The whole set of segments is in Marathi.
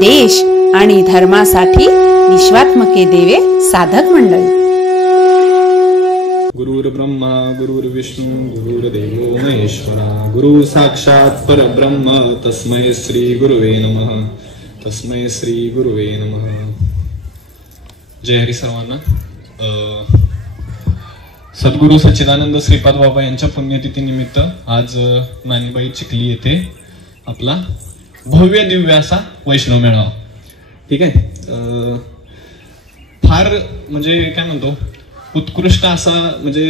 देश आणि धर्मासाठी विश्वात्मके देवे साधक मंडळी. गुरुर् ब्रह्मा गुरुर्विष्णू गुरुर्देवो महेश्वरा गुरु साक्षात परब्रह्म तस्मै श्री गुरुवे नमः. तस्मै श्री गुरुवे नमः. जय हरी सर्वांना. सद्गुरु सच्चिदानंद श्रीपाद बाबा यांच्या पुण्यतिथी निमित्त आज नानीबाई चिखली येथे आपला भव्य दिव्य असा वैष्णव मेळावा. ठीक आहे. फार म्हणजे काय म्हणतो उत्कृष्ट असा म्हणजे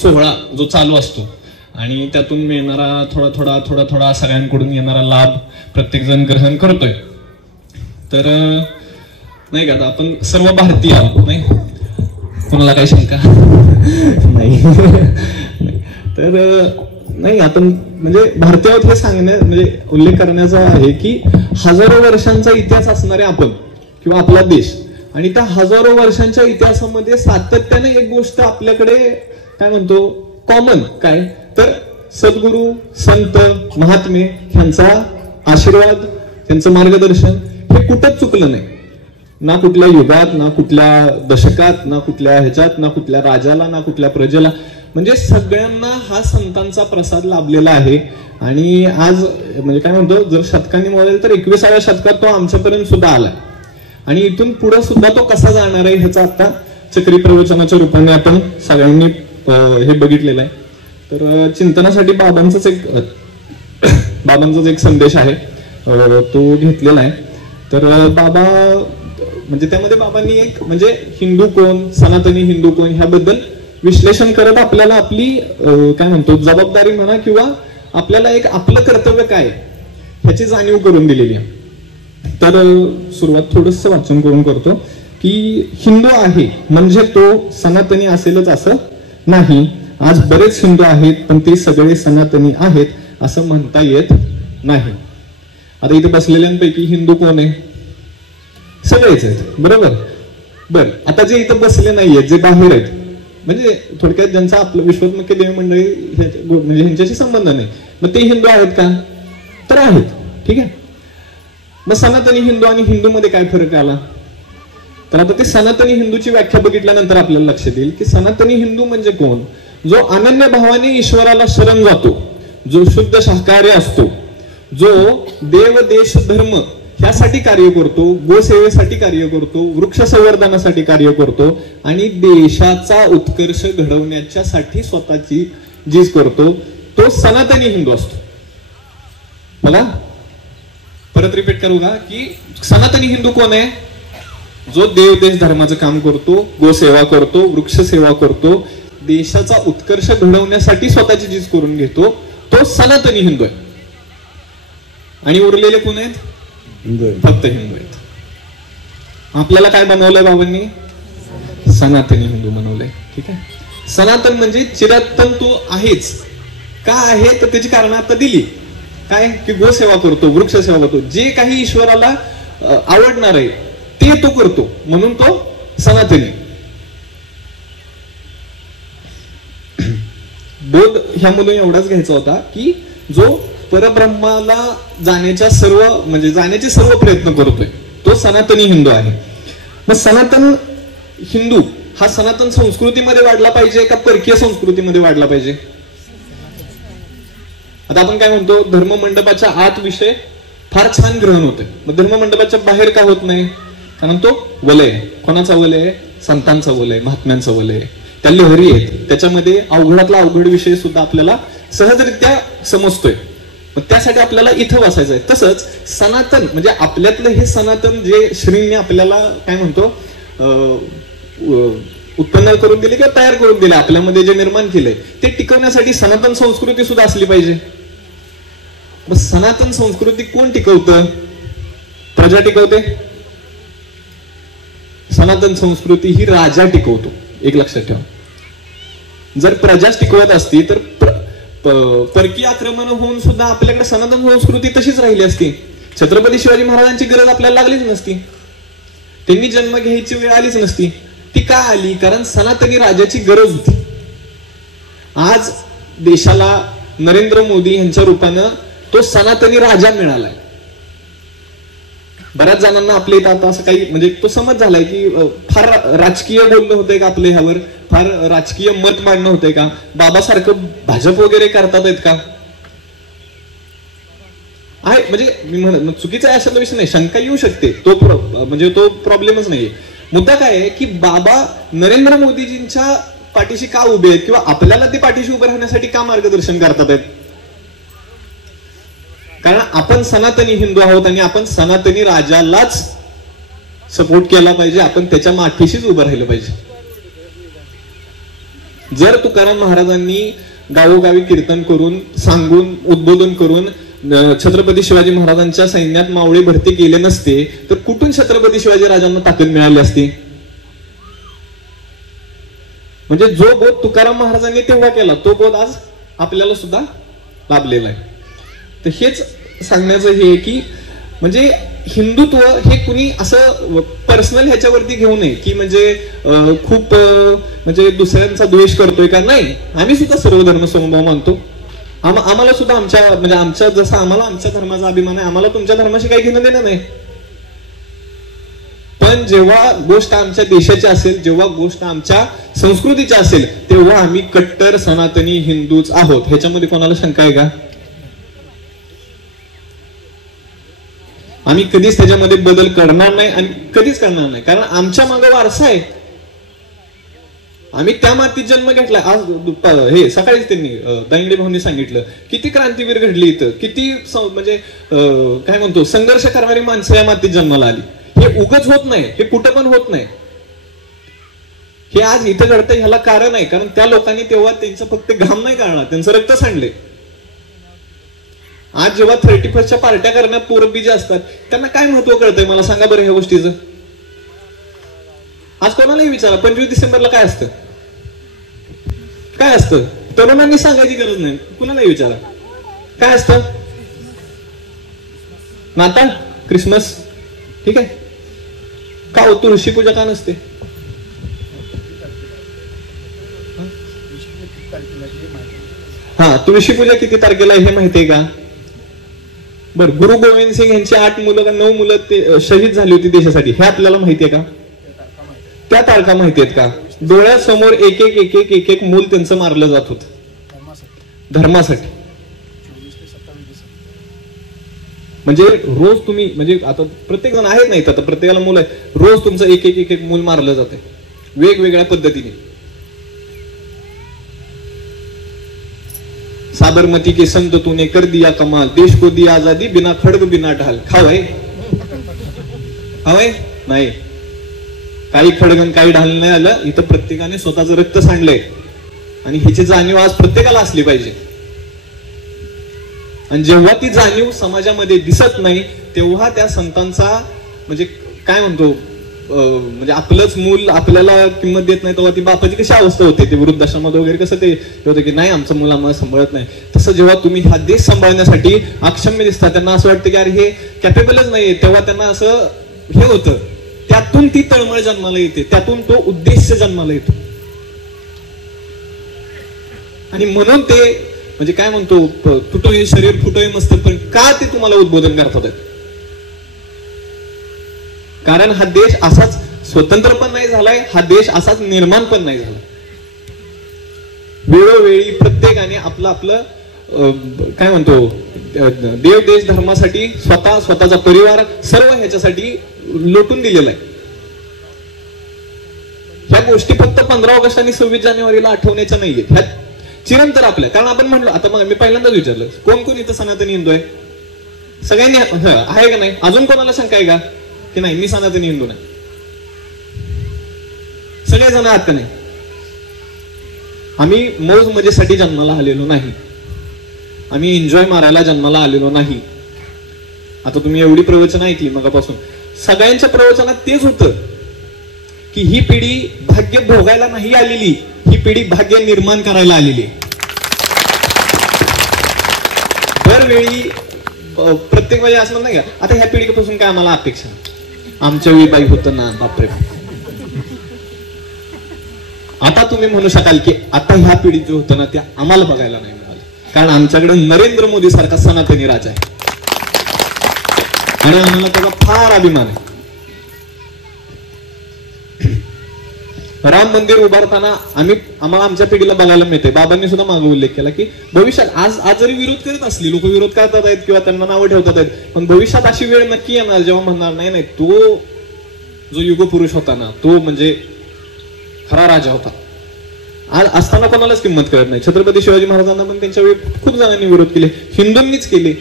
सोहळा जो चालू असतो आणि त्यातून मिळणारा थोडा थोडा सगळ्यांकडून येणारा लाभ प्रत्येक जण ग्रहण करतोय. तर नाही का आपण सर्व भारतीय आहोत, नाही कोणाला काही शंका नाही. तर नाही आपण म्हणजे भारतीय आहोत हे सांगण्या म्हणजे उल्लेख करण्याचा आहे की हजारो वर्षांचा इतिहास असणारे आपण किंवा आपला देश आणि त्या हजारो वर्षांच्या इतिहासामध्ये सातत्याने एक गोष्ट आपल्याकडे काय म्हणतो कॉमन काय तर सद्गुरु संत महात्मे यांचा आशीर्वाद त्यांचं मार्गदर्शन हे कुठंच चुकलं नाही. ना कुठल्या युगात ना कुठल्या दशकात ना कुठल्या ह्याच्यात ना कुठल्या राजाला ना कुठल्या प्रजेला म्हणजे सगळ्यांना हा संतांचा प्रसाद लाभलेला आहे. आणि आज म्हणजे काय म्हणतो जर शतकांनी मोजाल तर 21व्या शतकात तो आमच्यापर्यंत सुद्धा आला आणि इथून पुढे सुद्धा तो कसा जाणार आहे ह्याचा आता चक्री प्रवचनाच्या रूपाने आपण सगळ्यांनी हे बघितलेलं आहे. तर चिंतनासाठी बाबांचाच एक संदेश आहे तो घेतलेला आहे. तर बाबा म्हणजे त्यामध्ये बाबांनी एक म्हणजे हिंदू कोण सनातनी हिंदू कोण ह्याबद्दल विश्लेषण करत आपल्याला आपली काय म्हणतो जबाबदारी म्हणा किंवा आपल्याला एक आपलं कर्तव्य काय ह्याची जाणीव करून दिलेली आहे. तर सुरुवात थोडस वाचन करून करतो की हिंदू आहे म्हणजे तो सनातनी असेलच असं नाही. आज बरेच हिंदू आहेत पण ते सगळे सनातनी आहेत असं म्हणता येत नाही. आता इथे बसलेल्यांपैकी हिंदू कोण आहे? सगळेच आहेत बरोबर. बर आता जे इथं बसले नाहीयेत जे बाहेर आहेत म्हणजे थोडक्यात ज्यांचा आपलं विश्वात्मके देवी मंडळी म्हणजे ह्यांच्याशी संबंध नाही मग ते हिंदू आहेत का? तर आहेत. ठीक आहे. मग सनातनी हिंदू आणि हिंदू मध्ये काय फरक आला? तर आता ते सनातनी हिंदूची व्याख्या बघितल्यानंतर आपल्याला लक्षात येईल की सनातनी हिंदू म्हणजे कोण? जो अनन्य भावाने ईश्वराला शरण जातो, जो शुद्ध शाकाहारी असतो, जो देव देश धर्म ह्यासाठी कार्य करतो, गोसेवेसाठी कार्य करतो, वृक्ष संवर्धनासाठी कार्य करतो आणि देशाचा उत्कर्ष घडवण्याच्यासाठी स्वतःची झीज करतो, तो सनातनी हिंदू असतो. बघा परत रिपीट करू का की सनातनी हिंदू कोण आहे? जो देव देश धर्माचं काम करतो, गोसेवा करतो, वृक्ष सेवा करतो, देशाचा उत्कर्ष घडवण्यासाठी स्वतःची झीज करून घेतो, तो सनातनी हिंदू आहे. आणि उरलेले कोण आहेत? फक्त हिंदू आहेत. आपल्याला काय बनवलंय बाबांनी? सनातनी हिंदू बनवलंय. ठीक आहे. सनातन म्हणजे चिरंतन तो आहेच. का आहे तर त्याची कारण आता दिली काय की गोसेवा करतो, वृक्ष सेवा करतो, जे काही ईश्वराला आवडणार आहे ते तो करतो म्हणून तो सनातनी. बोध ह्यामधून एवढाच घ्यायचा होता की जो परब्रह्माला जाण्याचे सर्व प्रयत्न करतोय तो सनातनी हिंदू आहे. मग सनातन हिंदू हा सनातन संस्कृतीमध्ये वाढला पाहिजे का परकीय संस्कृतीमध्ये वाढला पाहिजे? आता आपण काय म्हणतो धर्म मंडपाच्या आत विषय फार छान ग्रहण होते मग धर्म मंडपाच्या बाहेर का होत नाही? कारण तो वलय आहे. कोणाचा वलय आहे? संतांचा वलय, महात्म्यांचा वलय. त्या लहरी आहेत त्याच्यामध्ये अवघडातला अवघड विषय सुद्धा आपल्याला सहजरित्या समजतोय. त्यासाठी आपल्याला इथं वाचायचं आहे. तसंच सनातन म्हणजे आपल्यातलं हे सनातन जे श्रींनी आपल्याला काय म्हणतो उत्पन्न करून दिले किंवा तयार करून दिले आपल्यामध्ये जे निर्माण केलंय ते टिकवण्यासाठी सनातन संस्कृती सुद्धा असली पाहिजे. मग सनातन संस्कृती कोण टिकवतं? प्रजा टिकवते. सनातन संस्कृती ही राजा टिकवतो. एक लक्षात ठेवा. जर प्रजाच टिकवत असती तर परकीय आक्रमण होऊन सुद्धा आपल्याकडे सनातन संस्कृती तशीच राहिली असती. छत्रपती शिवाजी महाराजांची गरज आपल्याला लागलीच नसती. त्यांनी जन्म घ्यायची वेळ आलीच नसती. ती का आली? कारण सनातनी राजाची गरज होती. आज देशाला नरेंद्र मोदी यांच्या रूपानं तो सनातनी राजा मिळालाय. बऱ्याच जणांना आपल्या इथं आता असं काही म्हणजे तो समज झालाय की फार राजकीय बोलणं होतंय का आपल्या ह्यावर, फार राजकीय मत मांडणं होतंय का, बाबासारखं भाजप वगैरे करतात आहेत का आहे. म्हणजे मी म्हणत चुकीचा आहे अशातला विषय नाही, शंका येऊ शकते, तो म्हणजे तो प्रॉब्लेमच नाहीये. मुद्दा काय आहे की बाबा नरेंद्र मोदीजींच्या पाठीशी का उभे आहेत किंवा आपल्याला ते पाठीशी उभे राहण्यासाठी का मार्गदर्शन करतात आहेत. कारण आपण सनातनी हिंदू आहोत आणि आपण सनातनी राजालाच सपोर्ट केला पाहिजे, आपण त्याच्या माठीशीच उभं राहिलं पाहिजे. जर तुकाराम महाराजांनी गावोगावी कीर्तन करून सांगून उद्बोधन करून छत्रपती शिवाजी महाराजांच्या सैन्यात मावळे भरती केले नसते तर कुठून छत्रपती शिवाजी राजांना ताकद मिळाली असती. म्हणजे जो बोध तुकाराम महाराजांनी तेव्हा केला तो बोध आज आपल्याला सुद्धा लाभलेला आहे. तर हेच सांगण्याचं हे की म्हणजे हिंदुत्व हे कुणी असं पर्सनल ह्याच्यावरती घेऊ नये की म्हणजे खूप म्हणजे दुसऱ्यांचा द्वेष करतोय का, नाही. आम्ही सुद्धा सर्व धर्म समभाव मानतो. आम्हाला सुद्धा आमच्या म्हणजे आमच्या जसं आम्हाला आमच्या धर्माचा अभिमान आहे, आम्हाला तुमच्या धर्माशी काही घेणं देणं नाही. पण जेव्हा गोष्ट आमच्या देशाची असेल, जेव्हा गोष्ट आमच्या संस्कृतीची असेल, तेव्हा आम्ही कट्टर सनातनी हिंदूच आहोत. ह्याच्यामध्ये कोणाला शंका आहे का. आम्ही कधीच त्याच्यामध्ये बदल करणार नाही आणि कधीच करणार नाही, कारण आमच्या मागे वारसा आहे. आम्ही त्या मातीत जन्म घेतलाय. आज हे सकाळीच त्यांनी दांगडे भाऊंनी सांगितलं किती क्रांतीवीर घडली इथं, किती म्हणजे काय म्हणतो संघर्ष करणारी माणसं या मातीत जन्माला आली. हे उगच होत नाही, हे कुठं पण होत नाही. हे आज इथं घडतं ह्याला कारण आहे, कारण त्या लोकांनी तेव्हा त्यांचं फक्त घाम नाही काढला, त्यांचं रक्त सांडले. आज जेव्हा 31st पार्ट्या करण्यात पोरं बिजी असतात त्यांना काय महत्व कळतंय मला सांगा बरं ह्या गोष्टीचं. आज कोणालाही विचारा 25 डिसेंबरला काय असतं, काय असतं. तरुणांनी सांगायची गरज नाही, कुणालाही विचारा काय असतं. नाताळ, क्रिसमस, ठीक आहे. का हो तुळशी पूजा का नसते. हा, तुळशी पूजा किती तारखेला आहे हे माहितीये का. बर, गुरु गोविंद सिंग यांची 8 मुलं का 9 मुलं ते शहीद झाली होती देशासाठी, हे आपल्याला माहितीये का. त्या तारखा माहिती आहेत का. डोळ्यासमोर एक एक एक एक एक एक मूल त्यांचं मारलं जात होत धर्मासाठी. म्हणजे रोज तुम्ही म्हणजे आता प्रत्येक जण आहेत नाही, आता प्रत्येकाला मुलं आहे, रोज तुमचं एक एक एक एक मूल मारलं जाते वेगवेगळ्या पद्धतीने. साबरमती के संत तूने कर दिया कमाल, देश को दी आजादी बिना खड्ग बिना ढाल. खावाय खावाय नाही, काही खडगन काही ढाल नाही आलं. इथं प्रत्येकाने स्वतःचं रक्त सांडलंय आणि ह्याची जाणीव आज प्रत्येकाला असली पाहिजे. आणि जेव्हा ती जाणीव समाजामध्ये दिसत नाही तेव्हा त्या संतांचा म्हणजे काय म्हणतो म्हणजे आपलंच मूल आपल्याला किंमत देत नाही तेव्हा ती बापाची कशी अवस्था होते. ते वृद्धाश्रमात वगैरे कसं ते होतं की नाही आमचं मूल आम्हाला सांभाळत नाही. तसं जेव्हा तुम्ही हा देश सांभाळण्यासाठी अक्षम्य दिसता, त्यांना असं वाटतं की अरे हे कॅपेबलच नाहीये, तेव्हा त्यांना असं हे होतं. त्यातून ती तळमळ जन्माला येते, त्यातून तो उद्देश जन्माला येतो. आणि म्हणून ते म्हणजे काय म्हणतो तुटोय शरीर फुटोय मस्तक, पण का ते तुम्हाला उद्बोधन करतात. कारण हा देश असाच स्वतंत्र पण नाही झालाय, हा देश असाच निर्माण पण नाही झाला. वेळोवेळी प्रत्येकाने आपलं आपलं काय म्हणतो देव देश धर्मासाठी स्वतःचा परिवार सर्व ह्याच्यासाठी लोटून दिलेला आहे. ह्या गोष्टी फक्त 15 ऑगस्ट आणि 26 जानेवारीला आठवण्याच्या नाहीये, ह्या चिरंतर आपल्या. कारण आपण म्हणलो आता मग मी पहिल्यांदाच विचारलं कोण कोण इथं सनातनी हिंदू आहे. सगळ्यांनी आहे का नाही. अजून कोणाला शंका आहे का की नाही मी सनातनी हिंदू नाही. सगळेजण आहात का नाही. आम्ही मौज मजेसाठी जन्माला आलेलो नाही, आम्ही एन्जॉय मारायला जन्माला आलेलो नाही. आता तुम्ही एवढी प्रवचन ऐकली मगापासून, सगळ्यांच्या प्रवचनात तेच होतं की ही पिढी भाग्य भोगायला नाही आलेली, ही पिढी भाग्य निर्माण करायला आलेली. दरवेळी प्रत्येक वेळी असं नाही का आता ह्या पिढीपासून काय आम्हाला अपेक्षा, आमच्या वेळी बाई होतं ना बापरे. आता तुम्ही म्हणू शकाल की आता ह्या पिढीत जे होतं ना ते आम्हाला बघायला नाही मिळालं, कारण आमच्याकडे नरेंद्र मोदी सारखा सनातनी राजा आहे. आणि आम्हाला त्याचा फार अभिमान आहे. राम मंदिर उभारताना आम्हाला आमच्या पिढीला बघायला मिळते, बाबांनी सुद्धा मागे उल्लेख केला की भविष्यात आज जरी विरोध करत असली, लोक विरोध करतात आहेत किंवा त्यांना नावं ठेवतात आहेत, पण भविष्यात अशी वेळ नक्की येणार जेव्हा म्हणणार नाही तो जो युगपुरुष होता ना, तो म्हणजे खरा राजा होता. आज असताना कोणालाच किंमत कळत नाही. छत्रपती शिवाजी महाराजांना पण त्यांच्या वेळी खूप जणांनी विरोध केले, हिंदूंनीच केले.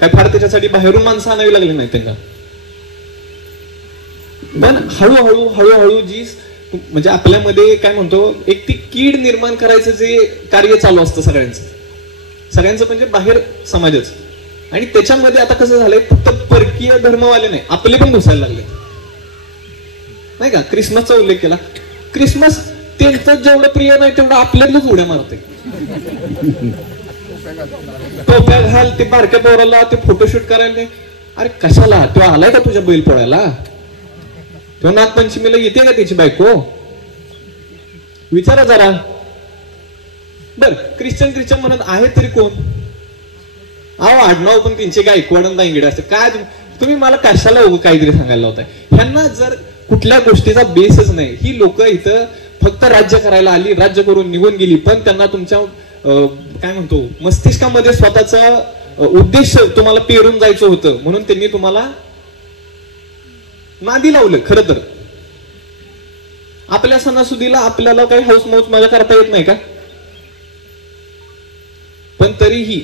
काय फार त्याच्यासाठी बाहेरून माणसं आणावी लागली नाही त्यांना. पण हळूहळू जी म्हणजे आपल्यामध्ये काय म्हणतो, एक ती कीड निर्माण करायचं जे कार्य चालू असतं सगळ्यांचं म्हणजे बाहेर समाजच. आणि त्याच्यामध्ये आता कसं झालंय, फक्त परकीय धर्मवाले नाही, आपले पण घुसायला लागले नाही का. क्रिसमसचा उल्लेख केला, क्रिसमस त्यांचं जेवढं प्रिय नाही तेवढं आपल्यातलंच उड्या मारते. टोप्या घाल, ते बारक्या पोराला ते फोटोशूट करायला. अरे कशाला, तो आलाय का तुझ्या बैल पोळ्याला? तो नागपंचमीला येते का त्याची बायको? विचारा जरा. बर, ख्रिश्चन म्हणत आहे तरी कोण? अहो आडनाव पण त्यांचे गायकवाड दांगडे असते. काय तुम्ही मला कशाला काहीतरी सांगायला होताय? ह्यांना जर कुठल्या गोष्टीचा बेसच नाही, ही लोक इथं फक्त राज्य करायला आली, राज्य करून निघून गेली, पण त्यांना तुमच्या काय म्हणतो मस्तिष्कामध्ये स्वतःचा उद्देश तुम्हाला पेरून जायचं होतं, म्हणून त्यांनी तुम्हाला नादी लावलं. खरं तर आपल्या सणासुदीला आपल्याला काही हौस मौज मजा करता येत नाही का? पण तरीही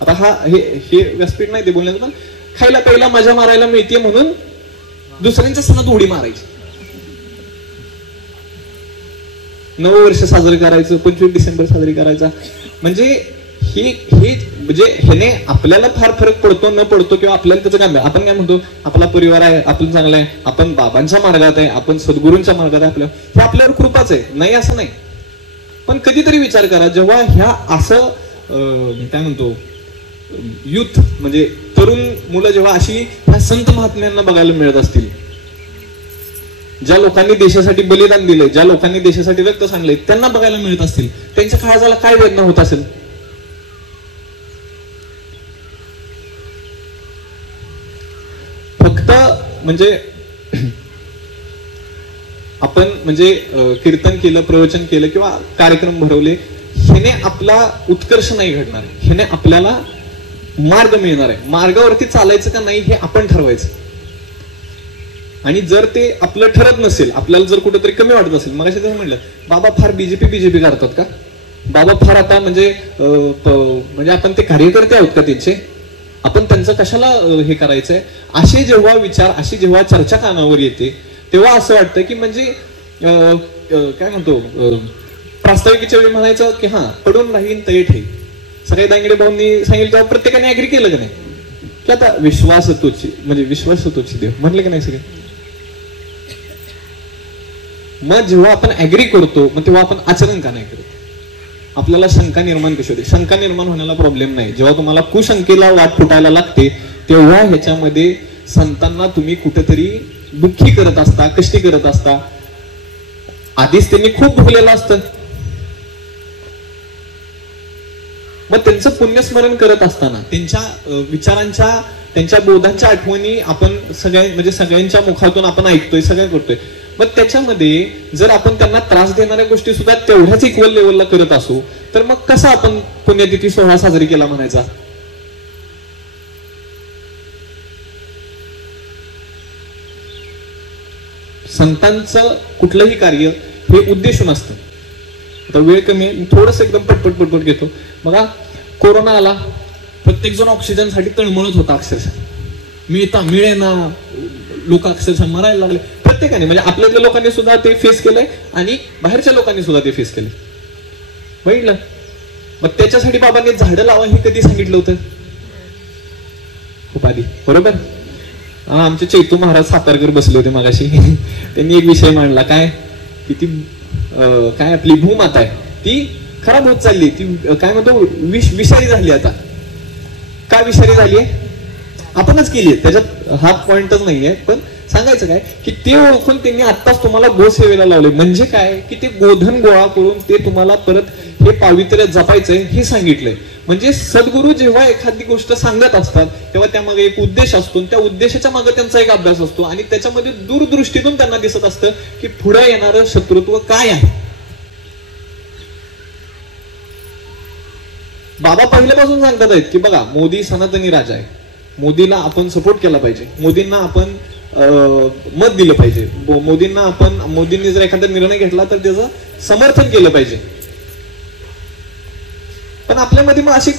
आता हे व्यासपीठ नाही ते बोलण्याचं, पण खायला प्यायला मजा मारायला मिळते म्हणून दुसऱ्यांच्या सणात उडी मारायची. नववर्ष साजरे करायचं, 25 डिसेंबर साजरी करायचा, म्हणजे हे म्हणजे ह्याने आपल्याला फार फरक पडतो न पडतो किंवा आपल्याला त्याचं काय, आपण काय म्हणतो, आपला परिवार आहे, आपण चांगला आहे, आपण बाबांच्या मार्गात आहे, आपण सद्गुरूंच्या मार्गात आहे, हे आपल्यावर कृपाच आहे, नाही असं नाही. पण कधीतरी विचार करा, जेव्हा ह्या असं काय म्हणतो युथ म्हणजे तरुण मुलं जेव्हा अशी ह्या संत महात्म्यांना बघायला मिळत असतील, ज्या लोकांनी देशासाठी बलिदान दिले, ज्या लोकांनी देशासाठी रक्त सांडले, त्यांना बघायला मिळत असतील, त्यांच्या काळजाला काय वेदना होत असेल. फक्त म्हणजे आपण म्हणजे कीर्तन केलं, प्रवचन केलं किंवा कार्यक्रम भरवले, ह्याने आपला उत्कर्ष नाही घडणार, ह्याने आपल्याला मार्ग मिळणार आहे. मार्गावरती चालायचं का नाही हे आपण ठरवायचं. आणि जर ते आपलं ठरत नसेल, आपल्याला जर कुठेतरी कमी वाटत असेल, मग असं म्हणलं बाबा फार बीजेपी करतात का, बाबा फार आता म्हणजे आपण ते कार्यकर्ते आहोत का त्यांचे, आपण त्यांचं कशाला हे करायचंय, असे जेव्हा विचार, अशी जेव्हा चर्चा कानावर येते, तेव्हा असं वाटतं की म्हणजे काय म्हणतो, प्रास्ताविकेच्या वेळी म्हणायचं की हा पडून राहीन तय ठेवी. सगळे दांगडे भाऊंनी सांगितलं तेव्हा प्रत्येकाने ऍग्री केलं का नाही, की आता विश्वास तोची देव म्हटले का नाही सगळे. मग जेव्हा आपण ऍग्री करतो, मग तेव्हा आपण आचरण का नाही करतो. आपल्याला शंका निर्माण कशी होते? शंका निर्माण होण्याला प्रॉब्लेम नाही. जेव्हा तुम्हाला कुशंकेला वाट फुटायला लागते, तेव्हा ह्याच्यामध्ये संतांना तुम्ही कुठेतरी दुःखी करत असता, कष्टी करत असता. आधीच त्यांनी खूप भोगलेलं असतं, मग त्यांचं पुण्यस्मरण करत असताना त्यांच्या विचारांच्या, त्यांच्या बोधांच्या आठवणी आपण सगळ्यांच्या मुखातून आपण ऐकतोय, सगळं करतोय. मग त्याच्यामध्ये जर आपण त्यांना त्रास देणाऱ्या गोष्टी सुद्धा तेवढ्याच इक्वल लेवलला करत असू, तर मग कसा आपण पुण्यतिथी सोहळा साजरी केला म्हणायचा? संतांचं कुठलंही कार्य हे उद्देशून असतं. आता वेळ कमी, थोडस एकदम पटपट घेतो. बघा, कोरोना आला, प्रत्येक जण ऑक्सिजनसाठी तळमळत होता, अक्षरशः मिळेना, लोक अक्षरशः मरायला लागले प्रत्येकाने. म्हणजे आपल्यातल्या लोकांनी सुद्धा ते फेस केलंय आणि बाहेरच्या लोकांनी सुद्धा ते फेस केलंय, बघितलं. मग त्याच्यासाठी बाबांनी झाडं लावा हे कधी सांगितलं होतं? खूप आधी, बरोबर. आमचे चैतू महाराज सातारकर बसले होते मगाशी, त्यांनी एक विषय मांडला, काय की ती काय आपली भूमाता आहे ती खराब होत चालली, ती काय म्हणतो विषारी झाली. आता का विषारी झाली? आपणच केली, त्याच्यात हा पॉइंटच नाहीये, पण सांगायचं काय की ते ओळखून त्यांनी आत्ताच तुम्हाला गोसेवेला लावले. म्हणजे काय की ते गोधन गोळा करून ते तुम्हाला परत हे पावित्र्य जपायचंय हे सांगितलंय. म्हणजे सद्गुरू जेव्हा एखादी गोष्ट सांगत असतात तेव्हा त्यामागे एक उद्देश असतो, त्या उद्देशाच्या मागे त्यांचा एक अभ्यास असतो आणि त्याच्यामध्ये दूरदृष्टीतून त्यांना दिसत असतं की पुढे येणारं शत्रुत्व काय आहे. बाबा पहिल्यापासून सांगतात आहेत की बघा मोदी सनातनी राजा आहे, मोदीला आपण सपोर्ट केला पाहिजे, मोदींना आपण मत दिलं पाहिजे, मोदींनी जर एखादा निर्णय घेतला तर त्याचं समर्थन केलं पाहिजे. पण आपल्यामध्ये मग अशी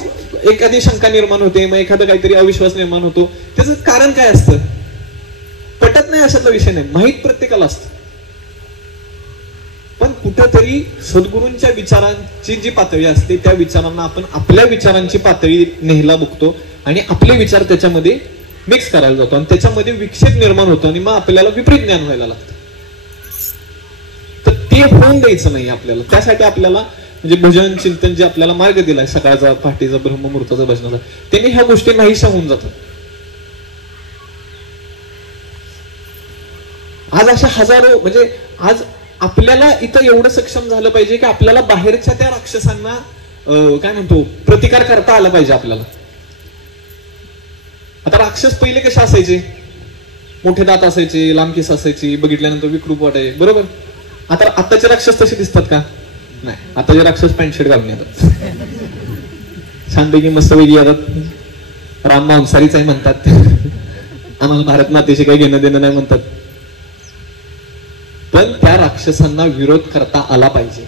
एखादी शंका निर्माण होते, मग एखादा काहीतरी अविश्वास निर्माण होतो. त्याचं कारण काय असतं पटत नाही अशातला विषय नाही, माहीत प्रत्येकाला असतं. पण कुठेतरी सद्गुरूंच्या विचारांची जी पातळी असते त्या विचारांना आपण आपल्या विचारांची पातळी न्यायला बघतो आणि आपले विचार त्याच्यामध्ये मिक्स करायला जातो आणि त्याच्यामध्ये विक्षेप निर्माण होतो आणि मग आपल्याला विपरीत ज्ञान व्हायला लागतं. तर ते होऊन द्यायचं नाही आपल्याला. त्यासाठी आपल्याला म्हणजे भजन चिंतन जे आपल्याला मार्ग दिलाय सकाळचा पहाटेचा ब्रह्ममुहूर्ताचा भजनाचा, त्याने ह्या गोष्टी नाहीशा होऊन जातात. आज अशा हजारो म्हणजे आज आपल्याला इथं एवढं सक्षम झालं पाहिजे की आपल्याला बाहेरच्या त्या राक्षसांना काय म्हणतो प्रतिकार करता आला पाहिजे आपल्याला. आता राक्षस पहिले कसे असायचे, मोठे दात असायचे, लांब केस असायची, बघितल्यानंतर विकृप वाटायचे बरोबर. आता आताचे राक्षस तसे दिसतात का? नाही. आताचे राक्षस पॅन्ट शर्ट घालून येतात, छानपैकी मस्तपैकी येतात, राम मांसाहारीच आहे म्हणतात, आम्हाला भारत मातेशी काही घेणं देणं नाही म्हणतात. पण त्या राक्षसांना विरोध करता आला पाहिजे.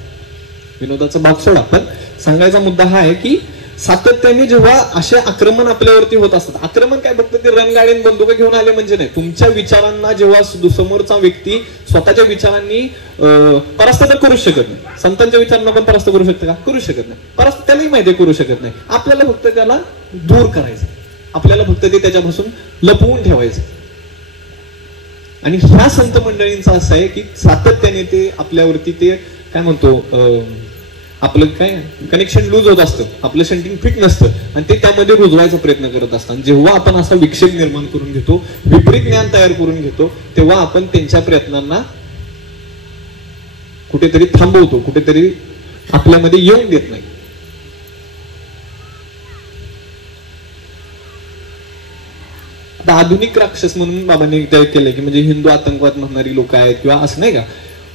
विनोदाचा भाग सोडा, पण सांगायचा मुद्दा हा आहे की सातत्याने जेव्हा असे आक्रमण आपल्यावरती होत असतात, आक्रमण काय फक्त ते रणगाडीन बंदुका घेऊन आले म्हणजे नाही, तुमच्या विचारांना जेव्हा समोरचा व्यक्ती स्वतःच्या विचारांनी परास्त तर करूच शकत नाही. संतांच्या विचारांना पण परास्त करू शकतं का? करू शकत नाही. परास्त त्यालाही माहिती करू शकत नाही. आपल्याला फक्त त्याला दूर करायचं, आपल्याला फक्त ते त्याच्यापासून लपवून ठेवायचं. आणि ह्या संत मंडळींचा असं आहे की सातत्याने ते आपल्यावरती ते काय म्हणतो आपलं काय कनेक्शन लूज होत असतं, आपलं शंटिंग फिट नसतं आणि ते त्यामध्ये रुजवायचा प्रयत्न करत असतात. जेव्हा आपण असा विक्षेप निर्माण करून घेतो, विपरीत ज्ञान तयार करून घेतो, तेव्हा आपण त्यांच्या प्रयत्नांना कुठेतरी थांबवतो, कुठेतरी आपल्यामध्ये येऊन देत नाही. आता आधुनिक राक्षस म्हणून बाबांनी केलंय की म्हणजे हिंदू आतंकवाद म्हणणारी लोक आहेत किंवा असं नाही का.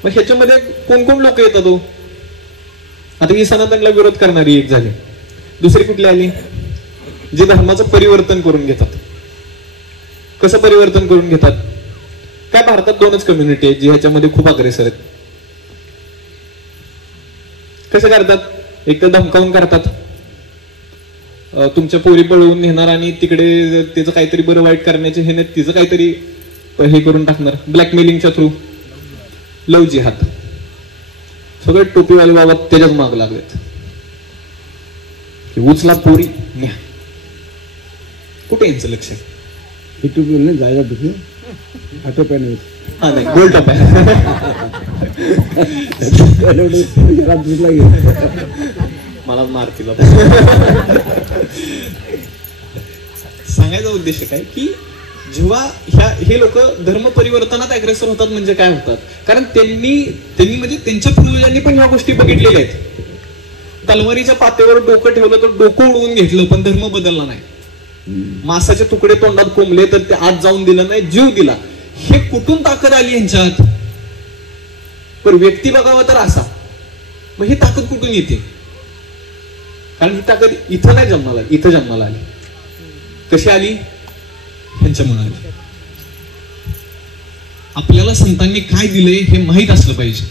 मग ह्याच्यामध्ये कोण कोण लोक येतात हो? आता ही सनातनला विरोध करणारी एक झाली, दुसरी कुठली आली? जे धर्माचं परिवर्तन करून घेतात. कसं परिवर्तन करून घेतात? काय भारतात दोनच कम्युनिटी आहेत जी ह्याच्यामध्ये खूप अग्रेसर आहेत. कसं करतात? एक तर धमकावून करतात, तुमच्या पोरी पळवून नेणार आणि तिकडे त्याचं काहीतरी बरं वाईट करण्याचे हे नाही, तिचं काहीतरी हे करून टाकणार, ब्लॅकमेलिंगच्या थ्रू. लव जिहाद, सगळे टोपीवाले बाबा त्याच्याच माग लागलेत की उचला पोरी न्या. कुठे यांचं लक्ष आहे? ही टोपी नाही जायला टोपी, हा टोप्या नाही, हा नाही गोल टोप्या. मला मारतील. सांगायचा उद्देश काय की जेव्हा हे लोक धर्म परिवर्तनात अग्रेसर होतात म्हणजे काय होतात, कारण त्यांनी म्हणजे त्यांच्या पूर्वजांनी पण ह्या गोष्टी बघितलेल्या आहेत. तलवारीच्या पातेवर डोकं ठेवलं तर डोकं उडवून घेतलं पण धर्म बदलला नाही. मांसाचे तुकडे तोंडात कोंबले तर ते आत जाऊन दिलं नाही, जीव दिला. हे कुठून ताकद आली यांच्यात? पण व्यक्ती बघावा तर असा, मग ही ताकद कुठून येते? कारण ही ताकद इथं नाही जन्माला आली, इथं जन्माला आली. कशी आली? ह्यांच्या मनात. आपल्याला संतांनी काय दिलंय हे माहीत असलं पाहिजे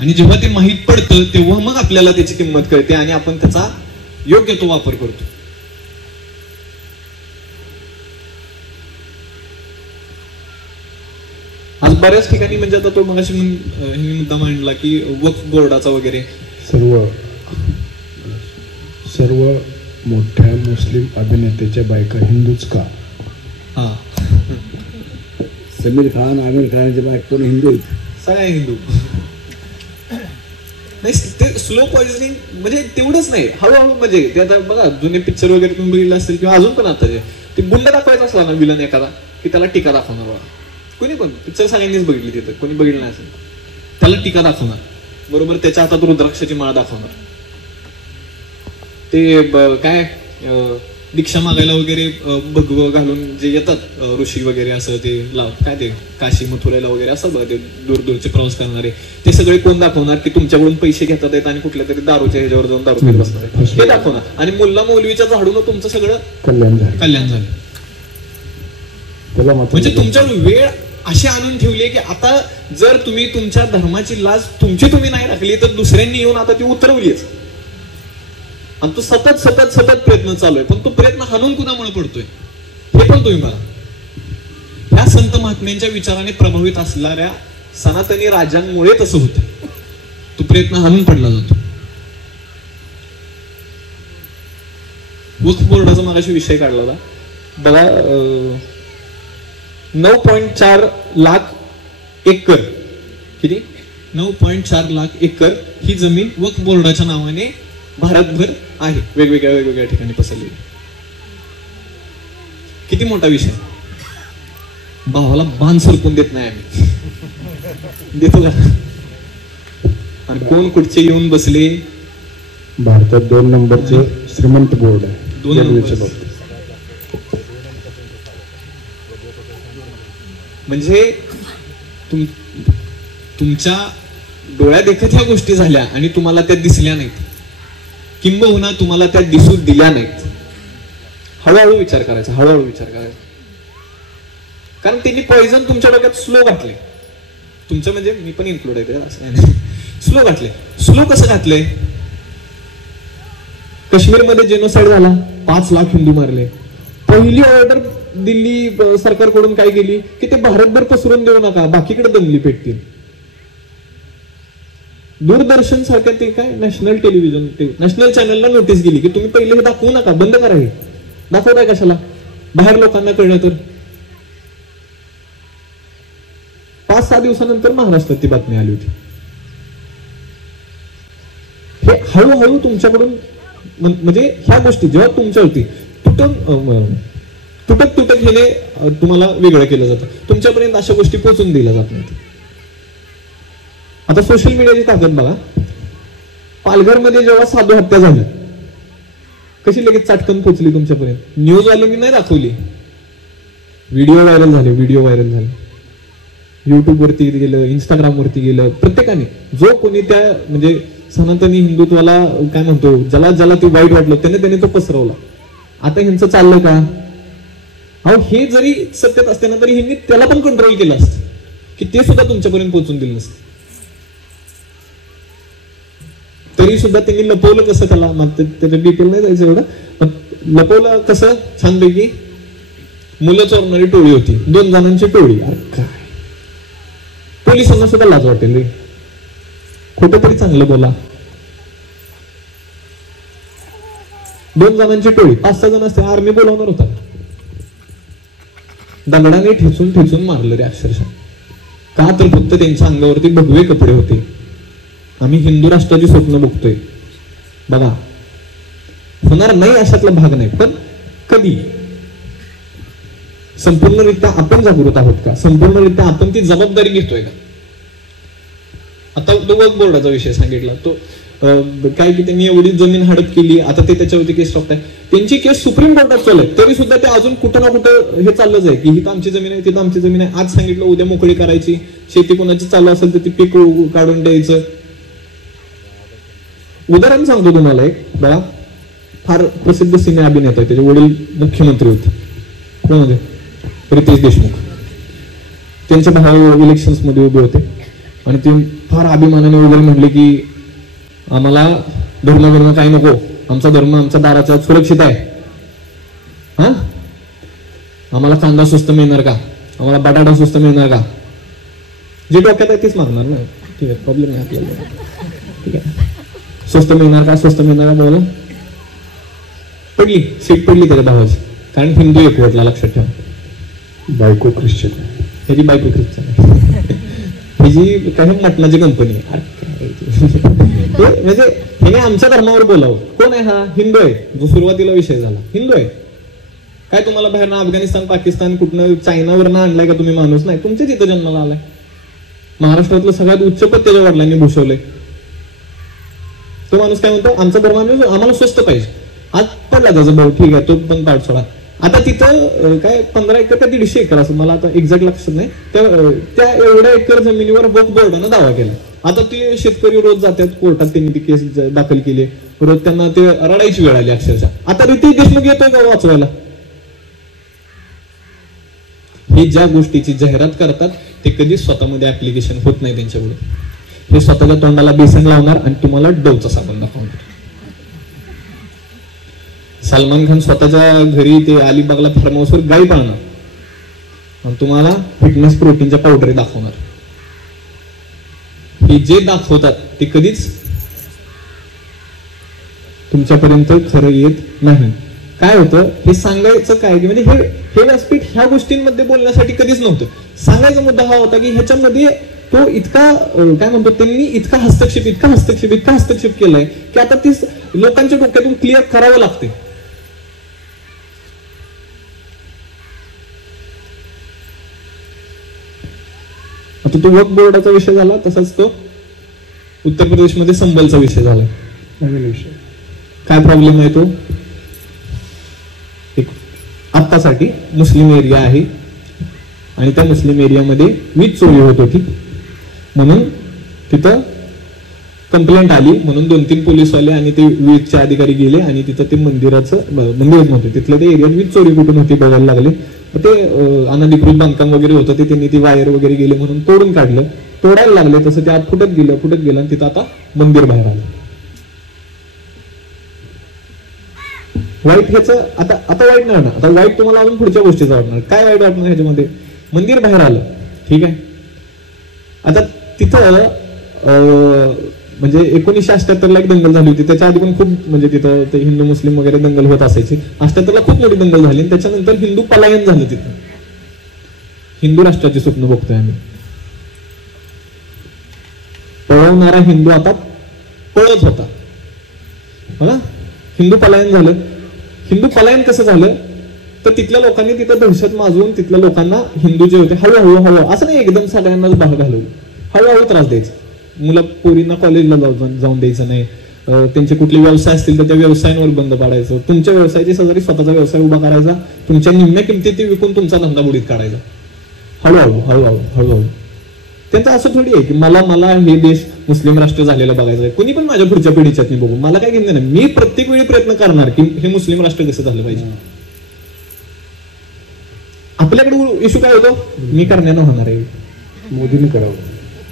आणि जेव्हा ते माहीत पडतं तेव्हा मग आपल्याला त्याची किंमत कळते आणि आपण त्याचा योग्य तो वापर करतो. आज बऱ्याच ठिकाणी म्हणजे आता तो मगाशी मुद्दा मांडला की वक्फ बोर्डाचा वगैरे सर्व मोठ्या मुस्लिम अभिनेत्याच्या बायका हिंदूच का? हा, समीर खान, आमिर खानच्या बायका पण हिंदू आहेत. सगळ्या हिंदू नाही. ते स्लो पॉइझनिंग म्हणजे तेवढंच नाही, हळूहळू म्हणजे ते आता बघा जुने पिक्चर वगैरे तुम्ही बघितलं असेल किंवा अजून पण आता ते गुंड दाखवायचा असला ना विलन एखादा की त्याला टीका दाखवणार बघा, कोणी पण पिक्चर सगळ्यांनीच बघितली तिथं, कोणी बघितलं नाही असेल त्याला टीका दाखवणार, बरोबर त्याच्या हातात रुद्राक्षाची माळ दाखवणार, ते काय दीक्षा मागायला वगैरे भगव घालून जे येतात ऋषी वगैरे असं ते काय ते काशी मथुरेला वगैरे असं बघा ते दूर दूरचे प्रवास करणारे, ते सगळे कोण दाखवणार की तुमच्याकडून पैसे घेतात आहेत आणि कुठल्या तरी दारूच्या ह्याच्यावर जाऊन दारू पीत बसणार आहे, हे दाखवणार. आणि मुल्ला मौलवीच्या झाडून तुमचं सगळं कल्याण झालं. म्हणजे तुमच्यावर वेळ अशी आणून ठेवली की आता जर तुम्ही तुमच्या धर्माची लाज तुम्ही नाही राखली तर दुसऱ्यांनी येऊन आता ती उतरवलीच. आणि तो सतत सतत सतत प्रयत्न चालू आहे, पण तो प्रयत्न हाणून कुणामुळे पडतोय हे पण तुम्ही बघा. ह्या संत महात्म्यांच्या विचाराने प्रभावित असणाऱ्या सनातनी राजांमुळे तसं होतं, तो प्रयत्न हाणून पडला जातो. वक्फ बोर्डाचा मागाशी विषय काढला होता बघा. 9.4 लाख एकर, किती 9.4 लाख एकर ही जमीन वक्फ बोर्डाच्या नावाने भारतभर आहे, वेगवेगळ्या ठिकाणी पसरलेली. किती मोठा विषय. भावाला बाण सरकून देत नाही आम्ही, देतो का? आणि कोण कुठचे येऊन बसले. भारतात 2 नंबरचे श्रीमंत बोर्ड आहे 2 नंबरच्या बाबतीत. म्हणजे तुमच्या डोळ्या देखत ह्या गोष्टी झाल्या आणि तुम्हाला त्या दिसल्या नाहीत, किंबहुना तुम्हाला त्या दिसू दिल्या नाहीत. हळूहळू विचार करायचा, हळूहळू विचार करायचा. कारण त्यांनी पॉइझन तुमच्या डोक्यात स्लो घातले. तुमचं म्हणजे मी पण इन्क्लूड आहे असं नाही. स्लो घातले. स्लो कसं घातलंय? काश्मीरमध्ये जेनोसाइड झाला, 5 लाख हिंदू मारले. पहिली ऑर्डर दिल्ली सरकारकडून काय केली की ते भारतभर पसरून देऊ नका, बाकीकडे दंगली पेटतील. दूरदर्शन सारख्या ते काय नॅशनल टेलिव्हिजन ते नॅशनल चॅनलला नोटीस गेली की तुम्ही पहिले हे दाखवू नका, बंद करा. हे दाखवताय कशाला? बाहेर लोकांना कळलं तर. 5-6 दिवसानंतर महाराष्ट्रात ती बातमी आली होती. हे हळूहळू तुमच्याकडून म्हणजे ह्या गोष्टी जेव्हा तुमच्यावरती तुटक हेने तुम्हाला वेगळं केलं जातं, तुमच्यापर्यंत अशा गोष्टी पोहोचून दिल्या जात नाहीत. आता सोशल मीडियाची ताकद बघा. पालघरमध्ये जेव्हा साधू हत्या झाली कशी लगेच चाटकन पोहोचली तुमच्यापर्यंत. न्यूजवाल्यांनी नाही दाखवली, व्हिडिओ व्हायरल झाले. युट्यूब वरती गेलं, इंस्टाग्राम वरती गेलं. प्रत्येकाने जो कोणी त्या म्हणजे सनातनी हिंदुत्वाला काय म्हणतो ज्याला ते वाईट वाटलं त्याने तो पसरवला. आता ह्यांचं चाललं का? अहो हे जरी सत्यात असते ना तरी ह्यांनी त्याला पण कंट्रोल केलं असतं की ते सुद्धा तुमच्यापर्यंत पोहोचून दिलं नसतं. तरी सुद्धा त्यांनी लपवलं कसं त्याला, त्याच्या डिटेल नाही जायचं एवढं, पण लपवलं कसं छानपैकी. मुलं चोरणारी टोळी होती, 2 जणांची टोळी. अरे काय पोलिसांना सुद्धा लाज वाटेल रे, खोटं तरी चांगलं बोला. 2 जणांची टोळी, 5-6 जण असते. आर्मी बोलावणार होता, दगडाने ठेचून मारलं रे अक्षरशः. का तर फक्त त्यांच्या अंगावरती भगवे कपडे होते. आम्ही हिंदू राष्ट्राची स्वप्न बघतोय बघा. होणार नाही अशातला भाग नाही, पण कधी संपूर्णरित्या आपण जागृत आहोत का? संपूर्णरित्या आपण ती जबाबदारी घेतोय का? आता वक्फ बोर्डाचा विषय सांगितला तो काय की त्यांनी एवढी जमीन हडप केली, आता ते त्याच्यावरती केस टाकताय. त्यांची केस सुप्रीम कोर्टात चालू आहे, तरी सुद्धा ते अजून कुठं ना कुठं हे चाललंच आहे की हिथं आमची जमीन आहे, तिथं आमची जमीन आहे. आज सांगितलं उद्या मोकळी करायची. शेती कोणाची चालू असेल तर ती पीक काढून द्यायचं. उदाहरण सांगतो तुम्हाला एक बघा. फार प्रसिद्ध सिने अभिनेता आहे, त्याचे वडील मुख्यमंत्री होते. कोण होते? रितेश देशमुख. त्यांचे भाऊ इलेक्शन्स मध्ये उभे होते आणि ते फार अभिमानाने वगैरे म्हणले की आम्हाला धर्म काही नको, आमचा धर्म आमच्या दाराच्या सुरक्षित आहे. हा, आम्हाला कांदा स्वस्त मिळणार का? आम्हाला बटाटा स्वस्त मिळणार का? जे डोक्यात आहे तेच मारणार ना. ठीक आहे, प्रॉब्लेम नाही आपल्याला. ठीक आहे, स्वस्त मिळणार का? स्वस्त मिळणार का? बोला. पडली सीट पडली त्याच्या भावाची, कारण हिंदू एक वटला. लक्षात ठेवा. बायको ख्रिश्चन, ह्याची बायको ख्रिश्चन, ह्याची काय मटणाची कंपनी आहे. म्हणजे हे आमच्या धर्मावर बोलावं. कोण आहे हा? हिंदू आहे. जो सुरुवातीला विषय झाला हिंदू आहे. काय तुम्हाला बाहेर अफगाणिस्तान पाकिस्तान कुठनं चायनावरनं आणलाय का तुम्ही माणूस? नाही, तुमच्याच इथं जन्माला आलाय. महाराष्ट्रातलं सगळ्यात उच्च पद त्याच्या वडिलांनी भूषवलंय. तो माणूस काय म्हणतो, आमचा धर्म आम्हाला स्वस्त पाहिजे. आज पडला त्याचा भाऊ, ठीक आहे, तो पण पाठ सोडा. आता तिथं काय 15 एकर का 150 एकर असं मला आता एक्झॅक्ट लक्षात नाही, त्या एवढ्या एकर जमिनीवर वक्फ बोर्डानं दावा केला. आता ते शेतकरी रोज जातात कोर्टात, त्यांनी ती केस दाखल केली, रोज त्यांना ते रडायची वेळ आली अक्षरशः. आता रितेश देशमुख येतोय का वाचवायला? हे ज्या गोष्टीची जाहिरात करतात ते कधीच स्वतःमध्ये ऍप्लिकेशन होत नाही त्यांच्याकडून. हे स्वतःच्या तोंडाला बेसन लावणार आणि तुम्हाला डवचा साबण दाखवणार. सलमान खान स्वतःच्या घरी ते अलिबागला फार्म हाऊसवर गाई पाळणार आणि तुम्हाला फिटनेस प्रोटीनच्या पावडरी दाखवणार. हे जे दाखवतात ते कधीच तुमच्यापर्यंत खरं येत नाही. काय होतं, हे सांगायचं काय की म्हणजे हे व्यासपीठ ह्या गोष्टींमध्ये बोलण्यासाठी कधीच नव्हतं. सांगायचा मुद्दा हा होता की ह्याच्यामध्ये तो इतका काय म्हणतो, त्यांनी इतका हस्तक्षेप केलाय की आता ती लोकांच्या डोक्यातून क्लिअर करावं लागते. आता तो वक्फ बोर्डाचा विषय झाला, तसाच तो उत्तर प्रदेशमध्ये संबलचा विषय झाला. नवीन विषय काय प्रॉब्लेम आहे तो, आत्तासाठी मुस्लिम एरिया आहे आणि त्या मुस्लिम एरियामध्ये वीज चोरी होत होती म्हणून तिथं कंप्लेंट आली. म्हणून 2-3 पोलीसवाले आणि ते वीजचे अधिकारी गेले आणि तिथं ते मंदिरच नव्हते, तिथलं ते एरियात वीज चोरी कुठून होती बघायला लागले. ते अनधिकृत बांधकाम वगैरे होतं, ते त्यांनी ती वायर वगैरे गेले म्हणून तोडून काढलं. तोडायला लागले तसं ते आत फुटत गेलं आणि तिथं आता मंदिर बाहेर आलं. वाईट ह्याचं आता वाईट नाही वाटणार. आता वाईट तुम्हाला अजून पुढच्या गोष्टीचं वाटणार. काय वाईट वाटणार ह्याच्यामध्ये, मंदिर बाहेर आलं, ठीक आहे. आता तिथं म्हणजे 1978ला एक दंगल झाली होती. त्याच्या आधी पण खूप म्हणजे तिथं ते हिंदू मुस्लिम वगैरे दंगल होत असायची. 78ला खूप मोठी दंगल झाली आणि त्याच्यानंतर हिंदू पलायन झालं. तिथं हिंदू राष्ट्राची स्वप्न बघतोय आम्ही. पळवणारा हिंदू आता पळत होता, बघा, हिंदू पलायन झालं. हिंदू पलायन कसं झालं तर तिथल्या लोकांनी तिथं दहशत माजवून तिथल्या लोकांना हिंदू जे होते हळूहळू असं नाही एकदम सगळ्यांनाच बाहेर घालवलं, हळूहळू त्रास द्यायचा. मुलं पोरींना कॉलेजला जाऊन द्यायचं नाही, त्यांचे कुठले व्यवसाय असतील तर त्या व्यवसायांवर बंद पाडायचं, तुमच्या व्यवसायाची शेजारी स्वतःचा व्यवसाय उभा करायचा, तुमच्या निम्म्या किमतीत ते विकून तुमचा धंदा बुडीत काढायचा. हळूहळू त्यांचं असं थोडी आहे की मला हे देश मुस्लिम राष्ट्र झालेला बघायचं आहे. कोणी पण माझ्या पुढच्या पिढीच्यात बघू, मला काय घेणं नाही. मी प्रत्येक वेळी प्रयत्न करणार की हे मुस्लिम राष्ट्र कसं झालं पाहिजे. आपल्याकडे इश्यू काय होतो, मी करण्यानं होणार आहे,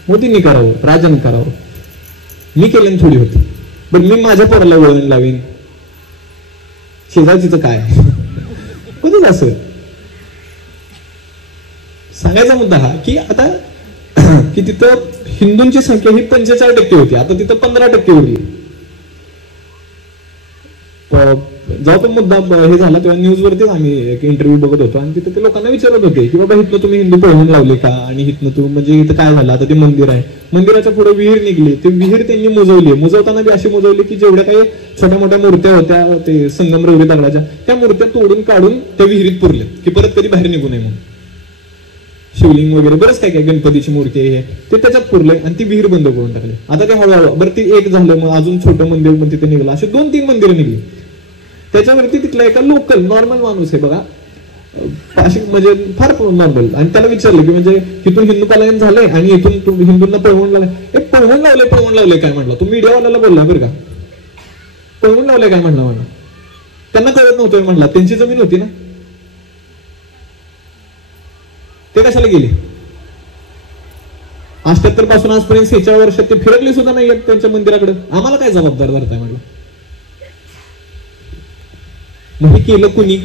मोदींनी करावं, राजाने करावं. मी केल्याने थोडी होती. पण मी माझ्या पोराला वळण लावीन, शेजारचीच काय कधीच असं सांगायचा मुद्दा हा की आता की तिथं हिंदूंची संख्या ही 45% होती, आता तिथं 15% होती. जेव्हा तो मुद्दा हे झाला तेव्हा न्यूजवरतीच आम्ही एक इंटरव्ह्यू बघत होतो आणि तिथं ते लोकांना विचारत होते की बाबा इथनं तुम्ही हिंदू पळवून लावले का, आणि इथनं तू म्हणजे इथं काय झालं. आता ते मंदिर आहे, मंदिराच्या पुढे विहीर निघली, ते विहीर त्यांनी मुजवताना बी अशी मुजवली की जेवढ्या काही छोट्या मोठ्या मूर्त्या होत्या ते संगमरवरी दगडाच्या, त्या मूर्त्या तोडून काढून त्या विहिरीत पुरल्या की परत कधी बाहेर निघू नये म्हणून. शिवलिंग वगैरे बरंच काय गणपतीची मूर्ती आहे ते त्याच्यात पुरले आणि ती विहीर बंद करून टाकली. आता ते हळूहळू बरं ती एक झालं, मग अजून छोटं मंदिर पण तिथे निघलं, असे 2-3 मंदिरं निघली. त्याच्यावरती तिथला एका लोकल नॉर्मल माणूस आहे बघा, अशी म्हणजे फार नॉर्मल, आणि त्याला विचारलं की म्हणजे इथून हिंदू पलायन झालंय आणि इथून तू हिंदूंना पळवून लावलंय. पळवून लावलंय काय म्हटलं, तू मीडियावाल्याला बोलला बरं का, पळवून लावलंय काय म्हटलं मला, त्यांना कळत नव्हतं म्हटलं, त्यांची जमीन होती ना, ते कशाला गेले. 78 पासून आजपर्यंत 46 वर्षात ते फिरकले सुद्धा नाही त्यांच्या मंदिराकडे, आम्हाला काय जबाबदार धरताय म्हटलं. मग हे केलं कुणी,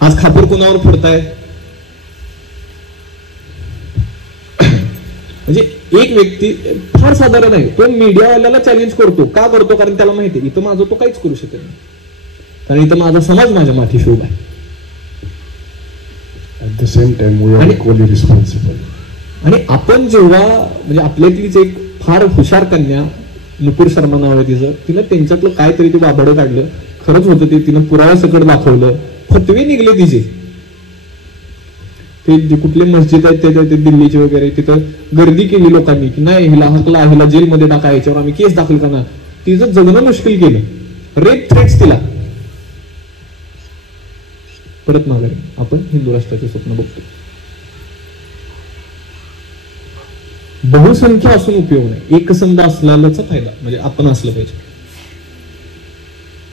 आज खापर कुणावर फोडताय. म्हणजे एक व्यक्ती फार साधारण आहे, तो मीडियावाल्याला चॅलेंज करतो. का करतो, कारण त्याला माहिती आहे इथं माझं तो काहीच करू शकत नाही, कारण इथं माझा समाज माझ्या माथी शोभ आहे. At the same time, we are equally responsible. आणि आपण जेव्हा म्हणजे आपल्यातलीच एक फार हुशार कन्या नुपूर शर्मा नाव आहे तिचं, तिला त्यांच्यातलं काहीतरी ते बाबडं काढलं, खरंच होतं ते, तिनं पुरावा सकट दाखवलं, फतवे निघले तिचे. ते जे कुठले मस्जिद आहेत ते दिल्लीचे वगैरे, तिथं गर्दी केली लोकांनी की नाही हिला हकला, हिला जेलमध्ये टाका, याच्यावर आम्ही केस दाखल करणार. तिचं जगणं मुश्किल केलं, रेप थ्रेट्स तिला. परत माघारी आपण हिंदू राष्ट्राचे स्वप्न बघतो. बहुसंख्य असून उपयोग नाही, एकसंध असल्याचा फायदा म्हणजे आपण असलं पाहिजे.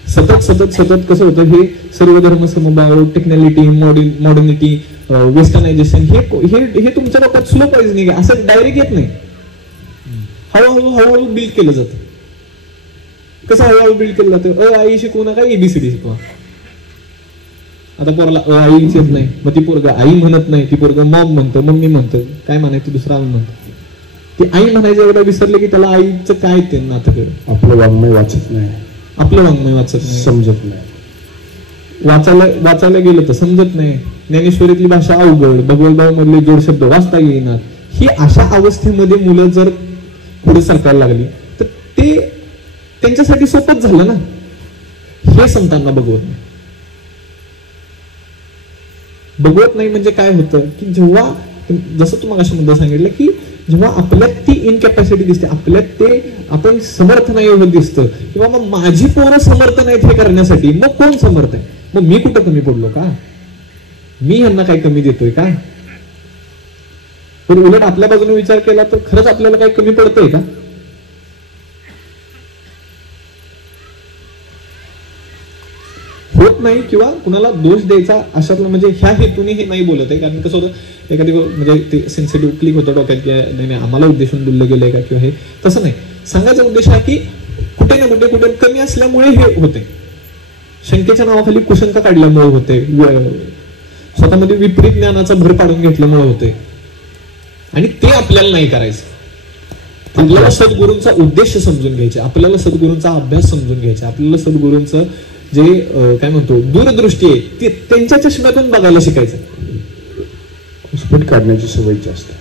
सतत सतत सतत कसं होतं, हे सर्व धर्म समभाव, टेक्नॉलिटी, मॉडर्निटी, वेस्टर्नायझेशन हे तुमच्या डोक्यात स्लो पॉइझनिंग आहे, असं डायरेक्ट येत नाही. हळूहळू बिल्ड केलं जातं. कसं हळूहळू बिल्ड केलं जातं, आई शिकवू नका, एबीसीडी शिकवा. आता पोराला आईच येत नाही, मग ती पोरगा आई म्हणत नाही, ती पोरगा मॉम म्हणतं, मम्मी म्हणतं, काय म्हणायचं दुसरं आम्ही म्हणतो. ते आई म्हणायचं एवढं विसरलं की त्याला आईचं काय ते नातं कळलं. आपलं वाङ्मय वाचत नाही, आपलं वाङ्मय वाचत नाही, समजत नाही. वाचायला गेलं तर समजत नाही. ज्ञानेश्वरीतली भाषा अवघड, भगवद्भाव मधले जोड शब्द वाचता येणार. ही अशा अवस्थेमध्ये मुलं जर पुढे सरकायला लागली तर ते त्यांच्यासाठी सोपंच झालं ना. हे संतांना बघवत नाही म्हणजे काय होतं की जेव्हा, जसं तुम्हाला अशा मुद्दा सांगितलं की जेव्हा आपल्यात ती इनकॅपॅसिटी दिसते, आपल्यात ते आपण समर्थ नाही एवढं दिसतं, किंवा मग माझी पोरं समर्थ नाहीत हे करण्यासाठी, मग कोण समर्थ आहे? मग मी कुठं कमी पडलो का? मी यांना काही कमी देतोय का? पण उलट आपल्या बाजूने विचार केला तर खरंच आपल्याला काही कमी पडतंय का? होत नाही, किंवा कुणाला दोष द्यायचा अशातला म्हणजे ह्या हेतूने हे नाही बोलत आहे. कारण कसं होतं, एखादी म्हणजे ते सेन्सिटिव्ह क्लिक होतं डोक्यात की नाही आम्हाला उद्देशून बोललं गेलंय का, किंवा हे तसं नाही. सांगायचा उद्देश हा की कुठे ना कुठे कमी असल्यामुळे हे होते, शंकेच्या नावाखाली कुशंका काढल्यामुळे होते, स्वतःमध्ये विपरीत ज्ञानाचा भर पाडून घेतल्यामुळे होते. आणि ते आपल्याला नाही करायचं. आपल्याला सद्गुरूंचा उद्देश समजून घ्यायचे, आपल्याला सद्गुरूंचा अभ्यास समजून घ्यायचा, आपल्याला सद्गुरूंचं जे काय म्हणतो दूरदृष्टी आहे ती त्यांच्या चष्म्यातून बघायला शिकायचं. स्फुट काढण्याची सवय जास्त.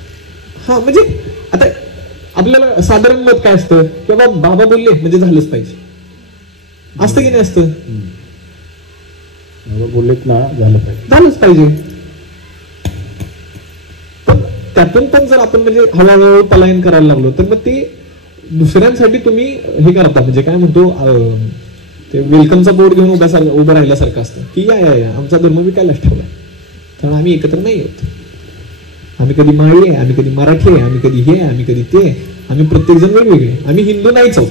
हा म्हणजे आता आपल्याला साधारण मत काय असतं की बाबा बोलले म्हणजे झालंच पाहिजे, असतं की नाही? असतं. बाबा बोललेत ना, झालंच पाहिजे. पण त्यातून पण जर आपण म्हणजे हळूहळू पलायन करायला लागलो तर मग ते दुसऱ्यांसाठी तुम्ही हे करता, म्हणजे काय म्हणतो ते वेलकमचा बोर्ड घेऊन उभं राहिल्यासारखं असतं की या आमचा धर्म विकायलाच ठेवलाय, कारण आम्ही एकत्र नाही होत. आम्ही कधी माळी आहे, आम्ही कधी मराठी आहे, आम्ही कधी हे, आम्ही कधी ते, आम्ही प्रत्येक जण वेगवेगळे, आम्ही हिंदू नाहीच आहोत.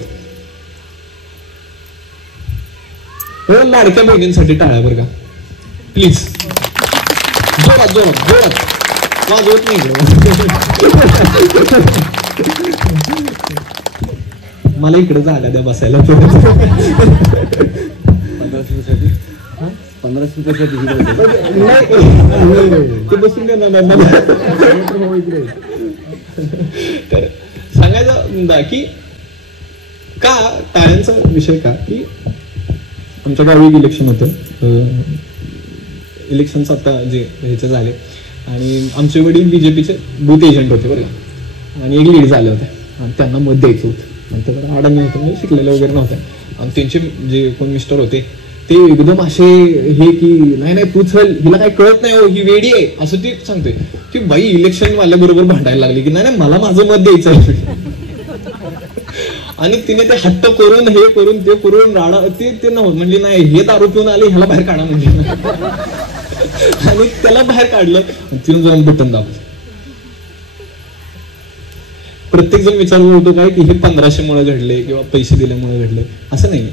लाडक्या बहिणींसाठी टाळ्या बरं का प्लीज, जोरात जोरात जोरात वाजवत नाही. मला इकडे जागा द्या बसायला. 1500 रुपयासाठी ते बसून देणार. तर सांगायचा मुद्दा की का टाळ्यांचा विषय का की आमच्या गावी इलेक्शन होतं, इलेक्शनचं आता जे ह्याचे झाले आणि आमचे वडील बीजेपीचे बूथ एजंट होते बरं का, आणि एक लीड झाले होते आणि त्यांना मत द्यायचं होतं. आणि त्याला अडाणी होतं, म्हणजे शिकलेलं वगैरे नव्हतं. आणि त्यांचे जे कोण मिस्टर होते ते एकदम असे हे की नाही तू चल, हिला काही कळत नाही हो, ही वेडी आहे असं ती सांगते. ती बाई इलेक्शन वाल्याबरोबर भांडायला लागली की नाही मला माझं मत द्यायचं आहे. आणि तिने ते हट्ट करून हे करून ते करून राडा ते नव्हतं, म्हणजे नाही हे दारू पिऊन आले ह्याला बाहेर काढा म्हणजे. आणि त्याला बाहेर काढलं, तिने जाऊन बटन दाबलं. प्रत्येक जण विचार करतो काय की हे 1500 मुळे घडले किंवा पैसे दिल्यामुळे घडले, असं नाही.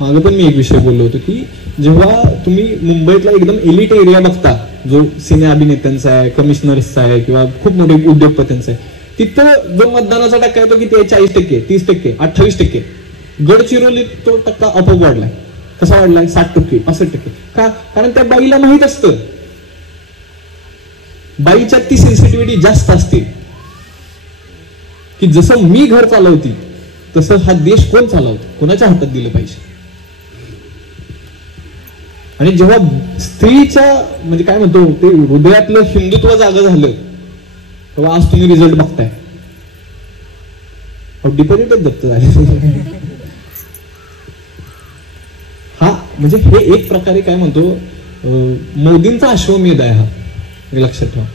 मागं पण मी एक विषय बोललो होतो की जेव्हा तुम्ही मुंबईतला एकदम एलिट एरिया बघता जो सिने अभिनेत्यांचा आहे, कमिशनर्सचा आहे किंवा खूप मोठे उद्योगपत्यांचा आहे, तिथं जो मतदानाचा टक्का येतो की ते 40%, 30%, 28%. गडचिरोलीत तो टक्का आपोआप वाढलाय. कसा वाढलाय? 60%, 65%. का? कारण त्या बाईला माहित असतं, बाईच्यात ती सेन्सिटिव्हिटी जास्त असते की जसं मी घर चालवती तसं हा देश कोण चालवतो, कोणाच्या हातात दिलं पाहिजे. आणि जेव्हा स्त्रीच्या म्हणजे काय म्हणतो ते हृदयातलं हिंदुत्व जागं झालं तेव्हा आज तुम्ही रिझल्ट बघताय. डिपॉझिटच जप्त झाले. म्हणजे हे एक प्रकारे काय म्हणतो, मोदींचा अश्वमेध आहे हा, हे लक्षात ठेवा.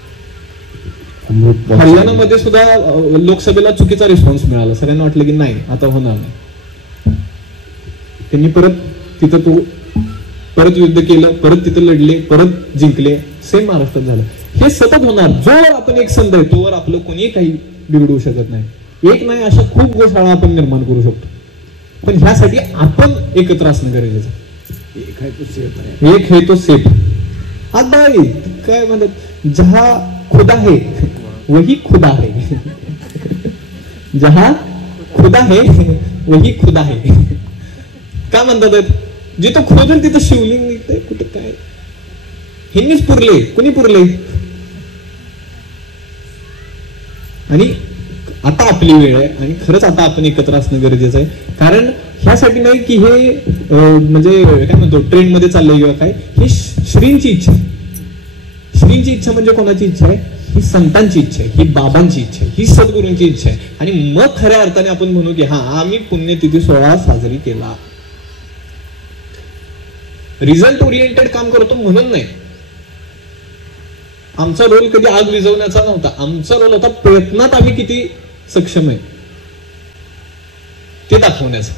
हरियाणामध्ये सुद्धा लोकसभेला चुकीचा रिस्पॉन्स मिळाला, सगळ्यांना वाटलं की नाही आता होणार नाही. त्यांनी परत तिथं तो परत युद्ध केलं, परत तिथं लढले, परत जिंकले. सेम महाराष्ट्रात झालं. हे सतत होणार. जोवर आपण एक संध आहे तोवर आपलं कोणी काही बिघडवू शकत नाही. एक नाही अशा खूप गोष्टी आपण निर्माण करू शकतो, पण ह्यासाठी आपण एकत्र असणं गरजेचं. एक है तो सेफ. आता काय म्हणतात, जहा खुदा है वही खुदा है, जहा खुदा है वही खुदा है. काय म्हणतात, जिथं खोदून तिथं शिवलिंग निघतंय. कुठं काय हिंनीच पुरले, कुणी पुरले. आणि आता आपली वेळ आहे आणि खरंच आता आपण एकत्र असणं गरजेचं आहे. कारण ह्यासाठी नाही की हे म्हणजे काय म्हणतो ट्रेंड मध्ये चाललंय किंवा काय, ही श्रींची इच्छा आहे. श्रींची इच्छा म्हणजे कोणाची इच्छा आहे, ही संतांची इच्छा आहे, ही बाबांची इच्छा आहे, ही सद्गुरूंची इच्छा आहे. आणि मग खऱ्या अर्थाने आपण म्हणू की हा आम्ही पुण्यतिथी सोहळा साजरी केला. रिझल्ट ओरिएंटेड काम करतो म्हणून नाही. आमचा रोल कधी आग विझवण्याचा नव्हता. आमचा रोल होता प्रयत्नात आम्ही किती सक्षम आहे ते दाखवण्याचा.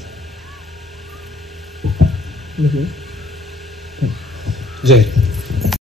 जय